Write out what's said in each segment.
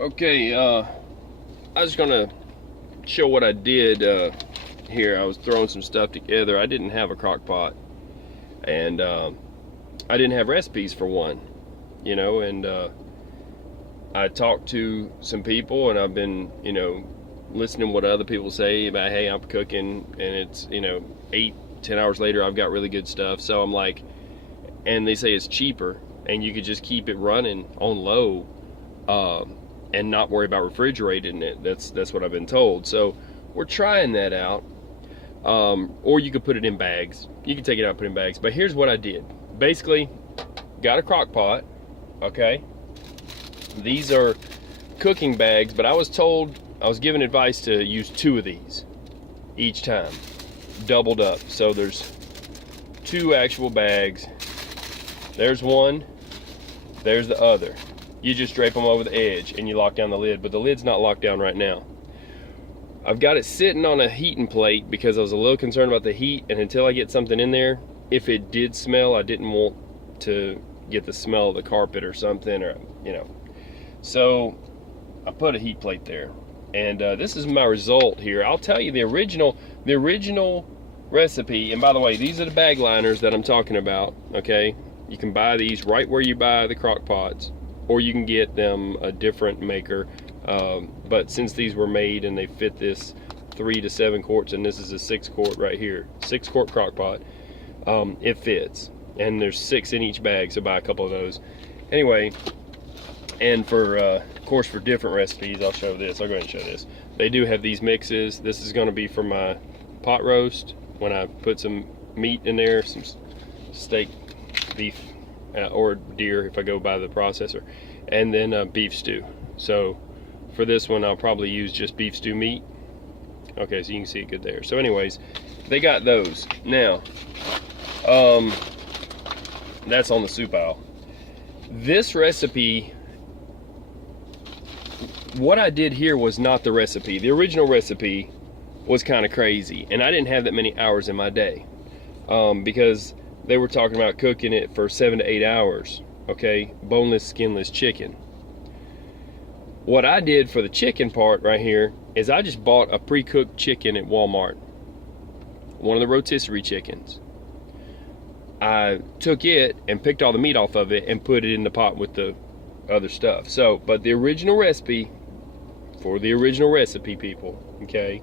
Okay, I was gonna show what I did here. I was throwing some stuff together. I didn't have a crock pot, and I didn't have recipes for one, and I talked to some people, and I've been, listening to what other people say about, hey, I'm cooking, and it's, 8-10 hours later, I've got really good stuff. So I'm like, and they say it's cheaper, and you could just keep it running on low, and not worry about refrigerating it. That's what I've been told. So we're trying that out. Or you could put it in bags. You can take it out and put it in bags. But here's what I did. Basically, got a crock pot, okay? These are cooking bags, but I was given advice to use 2 of these each time, doubled up. So there's 2 actual bags. There's one, there's the other. You just drape them over the edge and you lock down the lid, but the lid's not locked down right now. I've got it sitting on a heating plate because I was a little concerned about the heat, and until I get something in there, if it did smell, I didn't want to get the smell of the carpet or something, or So I put a heat plate there, and this is my result here. I'll tell you the original recipe. And by the way, these are the bag liners that I'm talking about. Okay, you can buy these right where you buy the crock pots, or you can get them a different maker. But since these were made and they fit this 3 to 7 quarts, and this is a 6 quart right here, 6 quart crock pot, it fits. And there's 6 in each bag, so buy a couple of those. Anyway, and for, of course, for different recipes, I'll show this. I'll go ahead and show this. They do have these mixes. This is going to be for my pot roast when I put some meat in there, some steak, beef, or deer if I go by the processor, and then beef stew. So for this one, I'll probably use just beef stew meat. Okay, so you can see it good there. So anyways, they got those. Now, that's on the soup aisle. This recipe, what I did here was not the recipe. The original recipe was kind of crazy, and I didn't have that many hours in my day, because they were talking about cooking it for 7 to 8 hours, okay? Boneless, skinless chicken. What I did for the chicken part right here is I just bought a pre-cooked chicken at Walmart, one of the rotisserie chickens. I took it and picked all the meat off of it and put it in the pot with the other stuff. So, but the original recipe, for the original recipe, people, okay?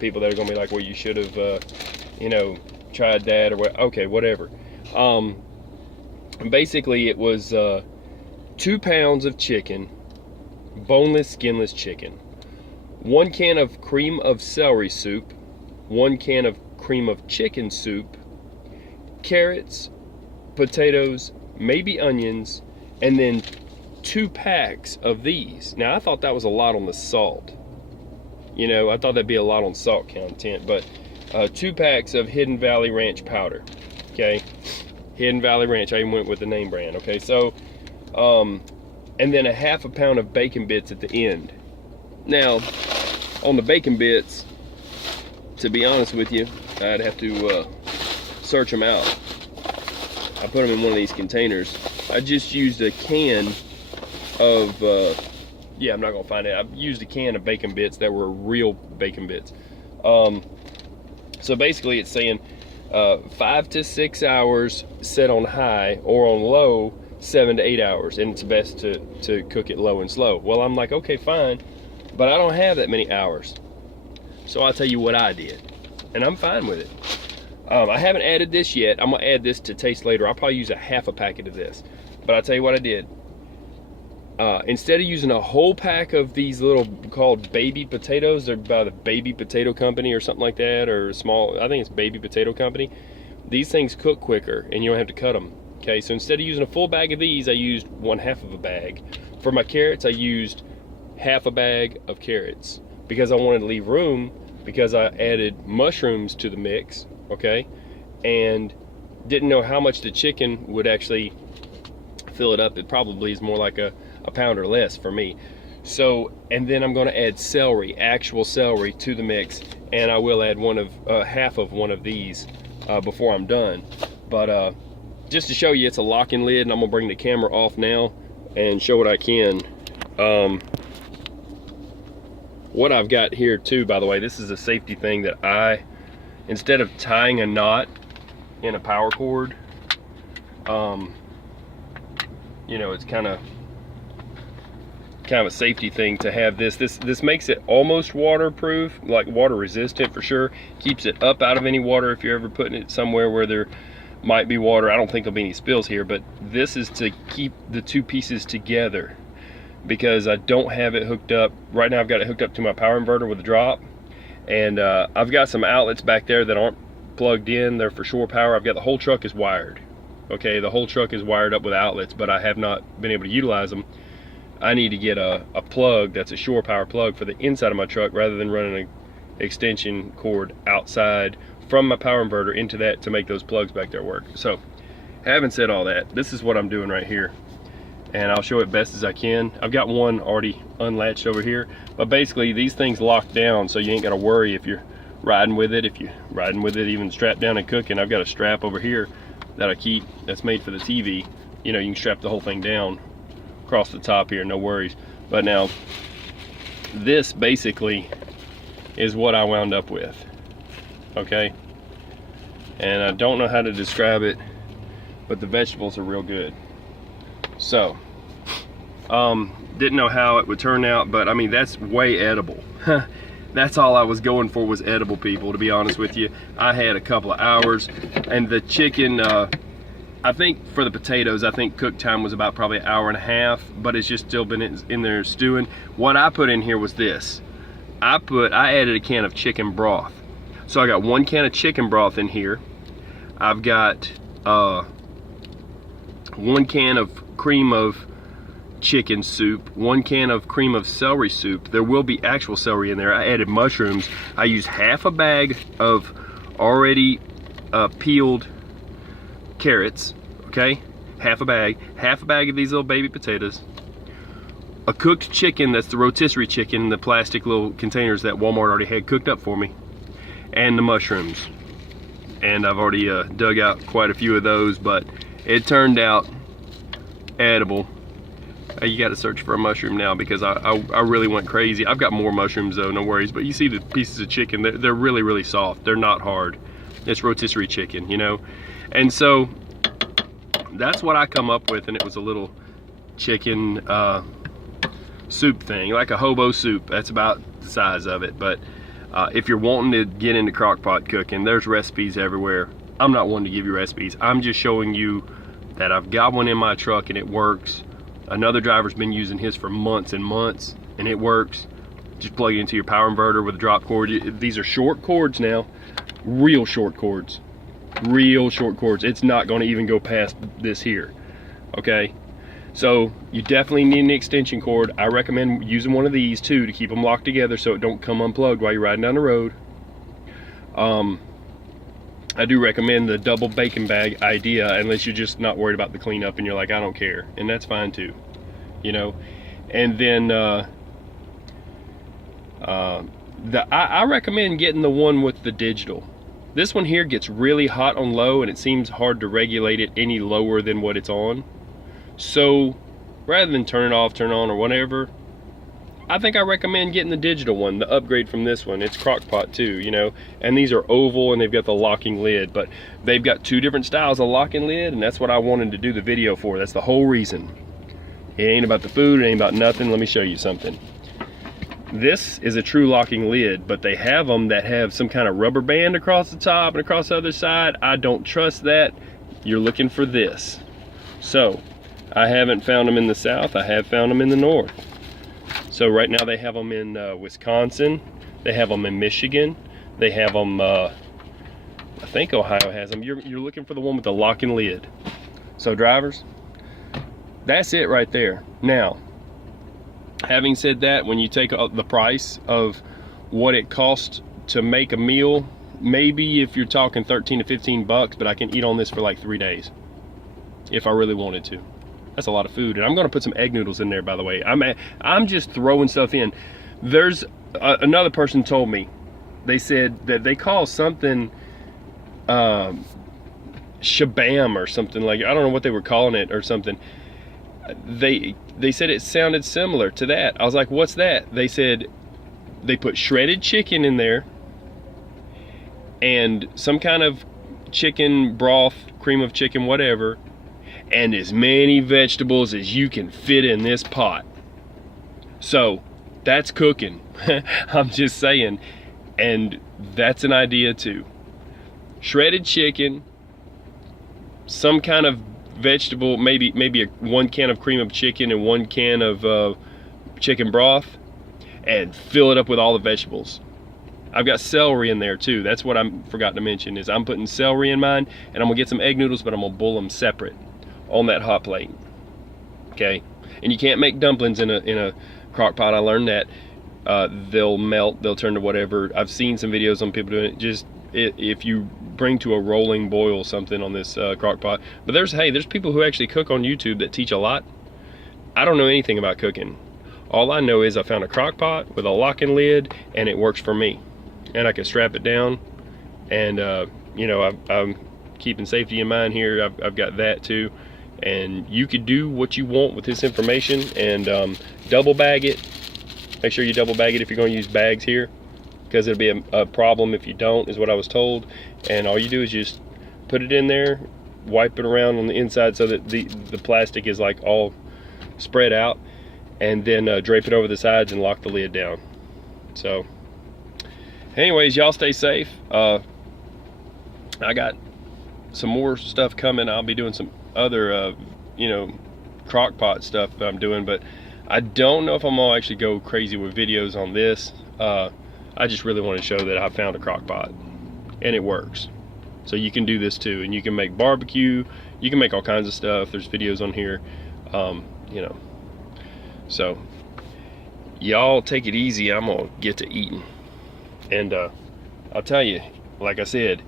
People that are gonna be like, well, you should have, tried that, or what? Okay, whatever. Basically, it was 2 pounds of chicken, boneless, skinless chicken, 1 can of cream of celery soup, 1 can of cream of chicken soup, carrots, potatoes, maybe onions, and then 2 packs of these. Now, I thought that was a lot on the salt. I thought that'd be a lot on salt content, but 2 packs of Hidden Valley Ranch powder. Okay, Hidden Valley Ranch. I even went with the name brand. Okay, so and then a half a pound of bacon bits at the end. Now, on the bacon bits, to be honest with you, I'd have to search them out. I put them in one of these containers. I just used a can of, I'm not gonna find it. I used a can of bacon bits that were real bacon bits. So basically it's saying 5 to 6 hours set on high, or on low 7 to 8 hours, and it's best to cook it low and slow. Well, I'm like, okay, fine, but I don't have that many hours. So I'll tell you what I did, and I'm fine with it. I haven't added this yet. I'm gonna add this to taste later. I'll probably use a half a packet of this, but I'll tell you what I did. Instead of using a whole pack of these little, called baby potatoes, they're by the Baby Potato Company or something like that, or small, I think it's Baby Potato Company. These things cook quicker and you don't have to cut them. Okay, so instead of using a full bag of these, I used 1/2 of a bag. For my carrots, I used half a bag of carrots because I wanted to leave room, because I added mushrooms to the mix, okay, and didn't know how much the chicken would actually fill it up. It probably is more like a pound or less for me. So, and then I'm going to add celery, actual celery, to the mix, and I will add half of one of these before I'm done. But just to show you, it's a lock-in lid, and I'm gonna bring the camera off now and show what I can. what I've got here too, by the way, this is a safety thing that instead of tying a knot in a power cord, you know, it's kind of a safety thing to have this. This makes it almost waterproof, like water resistant for sure. Keeps it up out of any water if you're ever putting it somewhere where there might be water. I don't think there'll be any spills here, but this is to keep the two pieces together, because I don't have it hooked up. Right now I've got it hooked up to my power inverter with a drop, and I've got some outlets back there that aren't plugged in. They're for shore power. I've got the whole truck is wired. Okay, the whole truck is wired up with outlets, but I have not been able to utilize them. I need to get a plug that's a shore power plug for the inside of my truck, rather than running an extension cord outside from my power inverter into that to make those plugs back there work. So, having said all that, this is what I'm doing right here, and I'll show it best as I can. I've got one already unlatched over here, but basically these things lock down, so you ain't got to worry if you're riding with it. If you're riding with it even strapped down and cooking, I've got a strap over here that I keep that's made for the TV. You know, you can strap the whole thing down across the top here, no worries. But now this basically is what I wound up with, okay? And I don't know how to describe it, but the vegetables are real good. So didn't know how it would turn out, but I mean, that's way edible. That's all I was going for, was edible, people, to be honest with you. I had a couple of hours, and the chicken, I think for the potatoes, I think cook time was about probably an hour and a half, but it's just still been in there stewing. What I put in here was this. I added a can of chicken broth. So I got 1 can of chicken broth in here. I've got 1 can of cream of chicken soup, 1 can of cream of celery soup. There will be actual celery in there. I added mushrooms. I used half a bag of already peeled carrots, okay? Half a bag of these little baby potatoes, a cooked chicken, that's the rotisserie chicken in the plastic little containers that Walmart already had cooked up for me, and the mushrooms. And I've already dug out quite a few of those, but it turned out edible. You got to search for a mushroom now, because I really went crazy. I've got more mushrooms though, no worries. But you see the pieces of chicken, they're really, really soft. They're not hard. It's rotisserie chicken, you know? And so that's what I come up with, and it was a little chicken soup thing, like a hobo soup. That's about the size of it. But if you're wanting to get into crock pot cooking, there's recipes everywhere. I'm not one to give you recipes. I'm just showing you that I've got one in my truck and it works. Another driver's been using his for months and months, and it works. Just plug it into your power inverter with a drop cord. These are short cords now, real short cords. Real short cords. It's not going to even go past this here, okay? So you definitely need an extension cord. I recommend using one of these too to keep them locked together so it don't come unplugged while you're riding down the road. I do recommend the double bacon bag idea, unless you're just not worried about the cleanup and you're like, I don't care, and that's fine too, you know. And then I recommend getting the one with the digital. This one here gets really hot on low, and it seems hard to regulate it any lower than what it's on. So rather than turn it off, turn it on, or whatever, I think I recommend getting the digital one, the upgrade from this one. It's Crockpot too, you know, and these are oval and they've got the locking lid, but they've got 2 different styles of locking lid, and that's what I wanted to do the video for. That's the whole reason. It ain't about the food, it ain't about nothing. Let me show you something. This is a true locking lid, but they have them that have some kind of rubber band across the top and across the other side. I don't trust that. You're looking for this. So I haven't found them in the South. I have found them in the North. So right now they have them in Wisconsin, they have them in Michigan, they have them, I think Ohio has them. You're looking for the one with the locking lid. So drivers, that's it right there. Now, having said that, when you take the price of what it costs to make a meal, maybe if you're talking 13 to 15 bucks, but I can eat on this for like 3 days if I really wanted to. That's a lot of food. And I'm going to put some egg noodles in there, by the way. I'm just throwing stuff in. There's another person told me, they said that they call something shabam or something, like, I don't know what they were calling it or something. They said it sounded similar to that. I was like, what's that? They said they put shredded chicken in there and some kind of chicken broth, cream of chicken, whatever, and as many vegetables as you can fit in this pot. So that's cooking. I'm just saying. And that's an idea too. Shredded chicken, some kind of vegetable, maybe 1 can of cream of chicken and 1 can of chicken broth, and fill it up with all the vegetables. I've got celery in there too. That's what I forgot to mention, is I'm putting celery in mine, and I'm gonna get some egg noodles, but I'm gonna boil them separate on that hot plate. Okay, and you can't make dumplings in a crock pot. I learned that. They'll melt, they'll turn to whatever. I've seen some videos on people doing it. Just if you bring to a rolling boil something on this crock pot. But there's people who actually cook on YouTube that teach a lot. I don't know anything about cooking. All I know is I found a crock pot with a locking lid, and it works for me. And I can strap it down, and you know, I'm keeping safety in mind here. I've got that too. And you could do what you want with this information, and double bag it. Make sure you double bag it if you're going to use bags here, because it'll be a problem if you don't, is what I was told. And all you do is just put it in there, wipe it around on the inside so that the plastic is like all spread out, and then drape it over the sides and lock the lid down. So anyways, y'all stay safe. I got some more stuff coming. I'll be doing some other you know, crock pot stuff that I'm doing, but I don't know if I'm gonna actually go crazy with videos on this. I just really want to show that I found a crock pot and it works. So you can do this too, and you can make barbecue, you can make all kinds of stuff. There's videos on here, you know. So y'all take it easy. I'm gonna get to eating, and I'll tell you, like I said,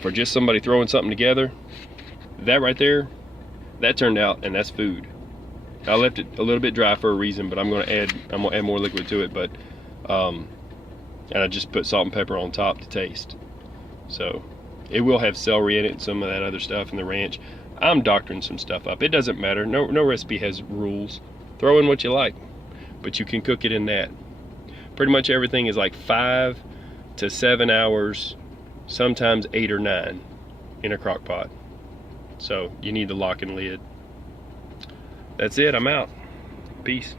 for just somebody throwing something together, that right there, that turned out, and that's food. I left it a little bit dry for a reason, but I'm gonna add more liquid to it. But and I just put salt and pepper on top to taste. So it will have celery in it and some of that other stuff, and the ranch. I'm doctoring some stuff up. It doesn't matter. No recipe has rules. Throw in what you like, but you can cook it in that. Pretty much everything is like 5 to 7 hours, sometimes 8 or 9 in a crock pot. So you need the lock and lid. That's it. I'm out. Peace.